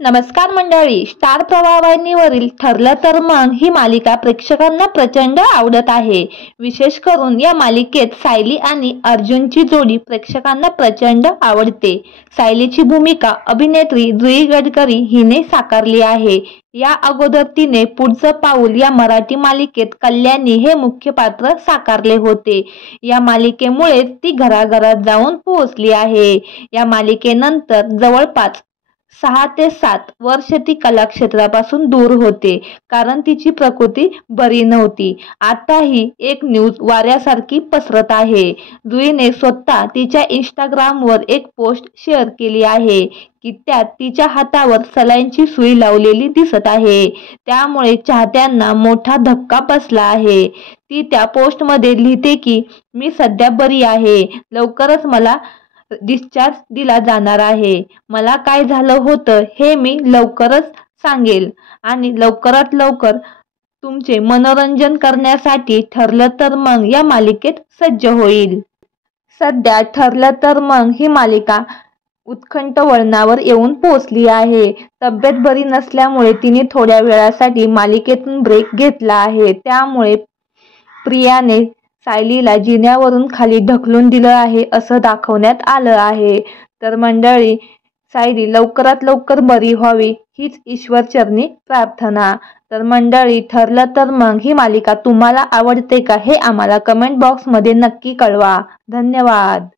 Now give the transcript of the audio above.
नमस्कार मंडळी, स्टार प्रवाह वाहिनीवरील ठरलं तर मग ही मालिका प्रेक्षकांना प्रचंड आवडत आहे। विशेष करून या मालिकेत सायली आणि अर्जुनची जोडी प्रेक्षकांना प्रचंड आवडते। सायलीची भूमिका अभिनेत्री जुई गडकरी हिने साकारली आहे। या अगोदर तिने पुढचं पाऊल या मराठी मालिकेत कल्याणी हे मुख्य पात्र साकारले होते। या मालिकेमुळे ती घराघरात जाऊन पोहोचली आहे। या मालिकेनंतर जवळपास 6 ते 7 वर्ष ती कलाक्षेत्रापासून दूर होते, कारण तिची प्रकृती बरी नव्हती। आता ही एक न्यूज वाऱ्यासारखी पसरत आहे। जुईने स्वतः तिच्या इंस्टाग्रामवर एक पोस्ट शेअर केली आहे की त्यात तिच्या हातावर सलाईनची सुई लावलेली दिसत आहे। त्यामुळे चाहत्यांना मोठा धक्का बसला आहे। ती त्या पोस्टमध्ये लिहिते की मी सध्या बरी आहे, लवकरच मला डिस्चार्ज दिला जाणार आहे। मला काय झालं होतं हे मी लवकरच सांगेल आणि लवकरात लवकर तुमचे मनोरंजन करण्यासाठी ठरलं तर मग या मालिकेत सज्ज होईल। सध्या ठरलं तर मग ही मालिका उत्कट वळणावर येऊन पोहोचली आहे। तब्येत बरी नसल्यामुळे तिने थोड्या वेळासाठी मालिकेतून ब्रेक घेतला आहे। त्यामुळे प्रियाने सायलीला जिन्यावरून खाली ढकलून दिलं आहे असं दाखवण्यात आलं आहे। तर मंडळी, सायली लवकरात लवकर बरी व्हावी हीच ईश्वरचरणी प्रार्थना। तर मंडळी, ठरलं तर मग ही मालिका तुम्हाला आवडते का हे आम्हाला कमेंट बॉक्समध्ये नक्की कळवा। धन्यवाद।